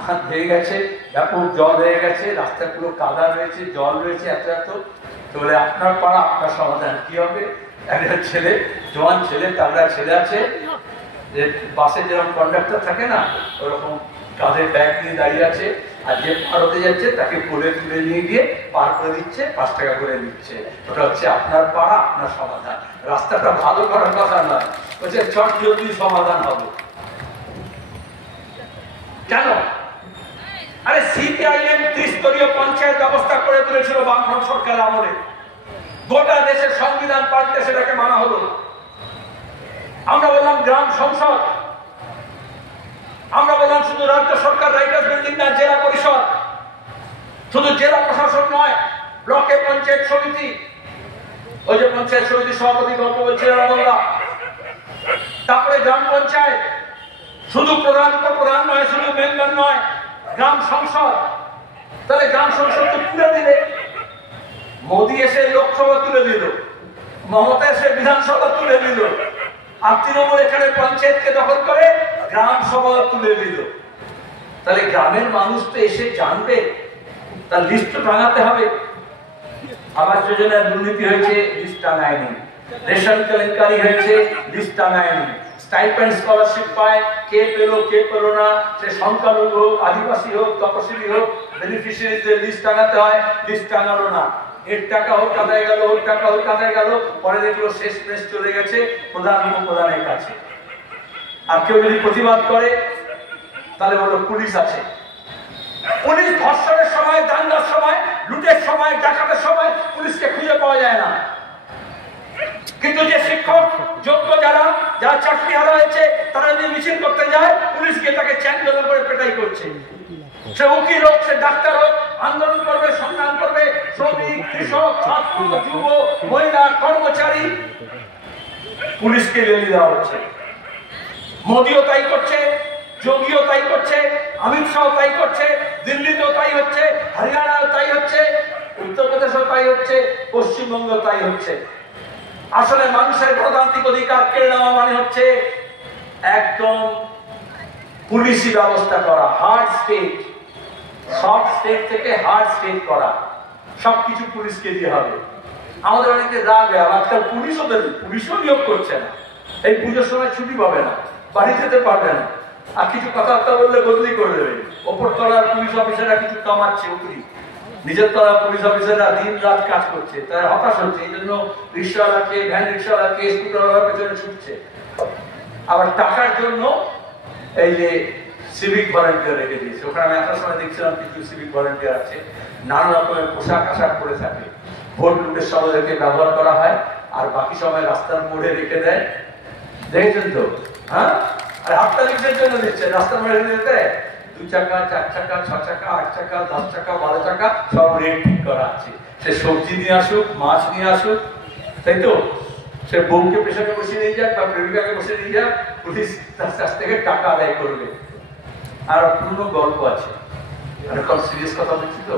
বাঁধ হয়ে গেছে, ব্যাপক জল হয়ে গেছে, রাস্তা পুরো কাদা রয়েছে, জল রয়েছে এত এত। তো বলে আপনার পাড়া আপনার সমাধান কি হবে? একটা ছেলে, জোয়ান ছেলে, তাগড়া ছেলে আছে, যে বাসে যেরকম কন্ডাক্টর থাকে না, ওরকম কাঁধে ব্যাগ নিয়ে দাঁড়িয়ে আছে, আর যে পার হতে যাচ্ছে তাকে কোলে তুলে নিয়ে গিয়ে পার করে দিচ্ছে, 5 টাকা করে দিচ্ছে। ওটা হচ্ছে আপনার পাড়া আপনার সমাধান। রাস্তাটা ভালো করার কথা নয়, বলছে চট জলদি সমাধান হবে। কেন? আরে সিপিআইএম ত্রিস্তরীয় পঞ্চায়েত ব্যবস্থা করে তুলেছিল বামফ্রন্ট সরকার আমলে। গোটা দেশের সংবিধান পাল্টে সেটাকে মানা হলো। আমরা বললাম গ্রাম সংসদ, আমরা বললাম শুধু রাজ্য সরকার রাইটার্স বিল্ডিং না, জেলা পরিষদ, শুধু জেলা প্রশাসন নয়, ব্লকে পঞ্চায়েত সমিতি, ওই যে পঞ্চায়েত সমিতি সভাপতি গল্প বলছিলেন আমরা, তারপরে গ্রাম পঞ্চায়েত, শুধু প্রধান উপপ্রধান নয়, শুধু মেম্বার নয়, গ্রাম সংসদ। তাহলে গ্রাম সংসদ তো তুলে দিলে, মোদী এসে লোকসভা তুলে দিল, মমতা এসে বিধানসভা তুলে দিল, আর তৃণমূল এখানে পঞ্চায়েতকে দখল করে গ্রাম সভা তুলে দিল। তাহলে গ্রামের মানুষ তো এসে জানবে, তার লিস্ট টাঙাতে হবে। আবাস যোজনায় দুর্নীতি হয়েছে, লিস্ট টাঙায়নি। রেশন কেলেঙ্কারি হয়েছে, লিস্ট টাঙায়নি। স্টাইপেন্ড স্কলারশিপ পায়, কে পেলো কে পেলো না, সে সংখ্যালঘু হোক, আদিবাসী হোক, তপশিলি হোক, বেনিফিশিয়ারিদের লিস্ট টাঙাতে হয়, লিস্ট টাঙালো না। এর টাকা হোক কাদায় গেল, ওর টাকা হোক কাদায় গেল, পরে দেখলো শেষ প্রেস চলে গেছে প্রধান উপপ্রধানের কাছে। আর কেউ যদি প্রতিবাদ করে তাহলে বলো পুলিশ আছে। পুলিশ ধর্ষণের সময়, দাঙ্গার সময়, লুটের সময়, ডাকাতের সময় পুলিশকে খুঁজে পাওয়া যায় না। কিন্তু যে শিক্ষক যোগ্য যারা চাকরি হারা হয়েছে, তারা যদি মিছিল করতে যায়, পুলিশকে তাকে চ্যাংদোল করে পেটাই করছে। সে উকিল হোক, সে ডাক্তার হোক, আন্দোলন করবে, সংগ্রাম করবে, শ্রমিক, কৃষক, ছাত্র, যুব, মহিলা, কর্মচারী, পুলিশকে রেলি দেওয়া হচ্ছে। মোদিও তাই করছে, যোগীও তাই করছে, অমিত শাহ তাই করছে, দিল্লিতেও তাই হচ্ছে, হরিয়ানাও তাই হচ্ছে, উত্তরপ্রদেশেও তাই হচ্ছে, পশ্চিমবঙ্গেও তাই হচ্ছে। আসলে মানুষের গণতান্ত্রিক অধিকার কেড়ে নেওয়া মানে হচ্ছে একদম পুলিশি ব্যবস্থা করা, হার্ড স্টেট, সফট স্টেট থেকে হার্ড স্টেট করা, সবকিছু পুলিশকে দিয়ে হবে। আমাদের অনেকে রাগ হয়, আজকাল পুলিশও নিয়োগ করছে না। এই পুজোর সময় ছুটি পাবে না, বাড়ি যেতে পারবে না, আর কিছু কথাবার্তা বললে বদলি করে দেবে। ওপর তলার পুলিশ অফিসাররা কিছু কামাচ্ছে, উপরি নিজের তলার পুলিশ অফিসাররা দিন রাত কাজ করছে, তারা হতাশ হচ্ছে। এই জন্য রিক্সাওয়ালাকে, ভ্যান রিক্সাওয়ালাকে, স্কুটারওয়ালার পেছনে ছুটছে। আবার টাকার জন্য এই যে সিভিক ভলেন্টিয়ার রেখে দিয়েছে। ওখানে আমি একটা সময় দেখছিলাম কিছু সিভিক ভলেন্টিয়ার আছে, নানা রকমের পোশাক আশাক করে থাকে। ভোট লুটের সময় ওদেরকে ব্যবহার করা হয়, আর বাকি সময় রাস্তার মোড়ে রেখে দেয়। দেখেছেন তো? হ্যাঁ, আর হাততালির জন্য দিচ্ছে, রাস্তার মোড়ে রেখে দেয়। 2 চাকা, 4 চাকা, 6 চাকা, 8 চাকা, 10 চাকা, 12 চাকা, সব রেট ঠিক করা আছে। সে সবজি নিয়ে আসুক, মাছ নিয়ে আসুক, তাই তো? সে বউকে পেছনে বসিয়ে নিয়ে যাক বা প্রেমিকাকে বসে নিয়ে যাক, পুলিশ তার কাছ থেকে টাকা আদায় করবে। আর পুরনো গল্প আছে, অনেক সিরিয়াস কথা বলছি তো।